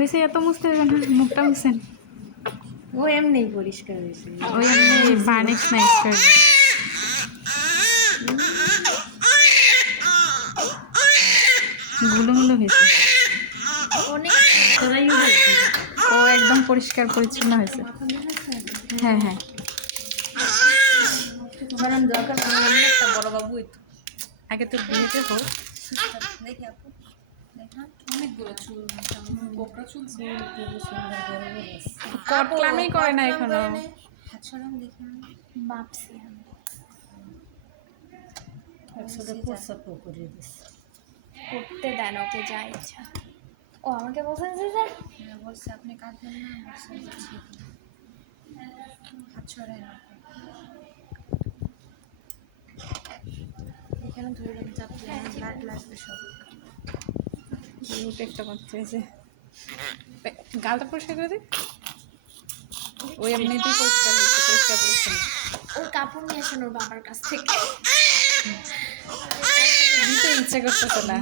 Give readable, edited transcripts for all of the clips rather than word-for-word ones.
হয়েছে, এত মুছতে হবে না, মুখটা মুছেন। ও এমনি পরিষ্কার হয়েছে, ওই এমনি বার্নিশ না এক্সট্রা। গুলোগুলো হয়েছে, অনেক তোরাইও হয়েছে। ও একদম পরিষ্কার পরিচ্ছন্ন হয়েছে। হ্যাঁ হ্যাঁ, ধরেন দরকার নেই, একটা বড় বাবু আগে তোর বিয়েতে হোক। দেখি আপু, দেখা অনেকগুলো চুল, কোকড়া চুল, কটলামি করে না এখনো। হাত সরান দেখি, ভাবছি আমি একসাথে প্রস্তাব করে দিস। করতে দেন ওকে যা ইচ্ছা। ও আমাকে বলছেন যে স্যার বলছে আপনি কাঁদবেন না, বলছে হাত সরাই না, এখানে ধরে চাপলে ব্লাড লাগবে সব। চেষ্টা করতে হয়েছে, গালটা পরিষ্কার করে দে। ওই এমনিতেই পরিষ্কার হয়েছে, পরিষ্কার পরিচ্ছন্ন। ওর কাপড় নিয়ে আসেন ওর বাবার কাছ থেকে। দিতে ইচ্ছা করতেছে না।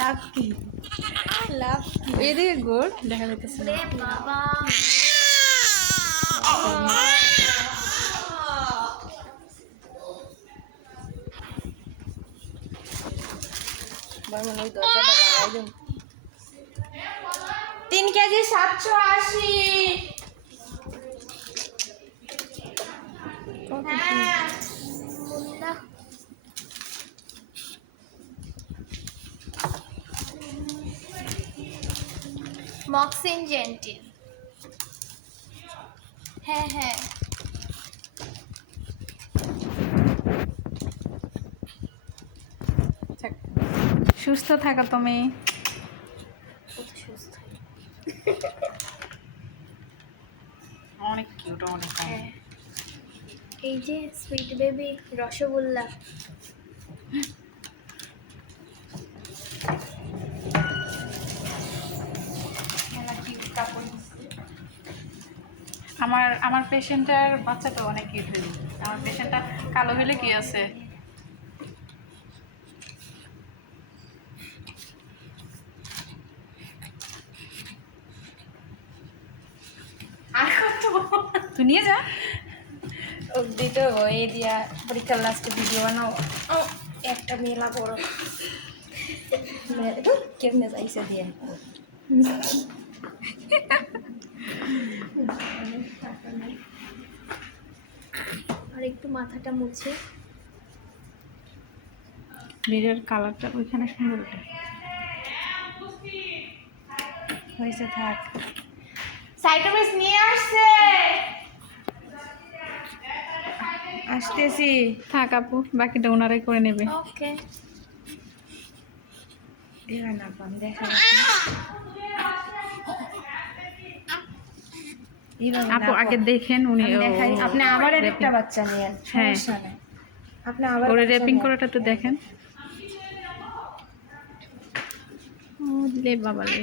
লাভ কি, লাভ কি? এদিকে গোড় দেখা যাইতেছে না। রে বাবা, ওই দরজাটা লাগাই দিন। 3 কেজি 780। হ্যাঁ মুন্না, মক্সিন জেন্টিল। হ্যাঁ হ্যাঁ, সুস্থ থাকো তুমি। কত সুস্থ। অনেক কিউট, অনেক। হ্যাঁ, এই যে সুইট বেবি রসগোল্লা। আমার পেশেন্টের বাচ্চাটা অনেক কিউট হয়েছে। আমার পেশেন্টটা কালো হলে কি আছে, আর কত তুই নিয়ে যা। দিতে হয়ে দিয়া পরীক্ষার লাস্টে ভিডিও বানাও। একটা মেলা বড় কেমনে যাইছে দিয়ে আর একটু মাথাটা মুছে। ভিডিওর কালারটা ওইখানে সুন্দর ওঠে। হয়েছে, থাক। সাইটোমেস নিয়ে আসছে, আসতেছি। থাক আপু, বাকিটা ওনারাই করে নেবে। ওকে। এরা না পান দেখা আপু আগে দেখেন উনি দেখাই। আপনি আবার একটা বাচ্চা নিয়েন, হ্যাঁ। সমস্যা নেই। আপনি আবার ওরে বাচ্চা র্যাপিং নেন। করাটা তো দেখেন। ও লে বাবা রে।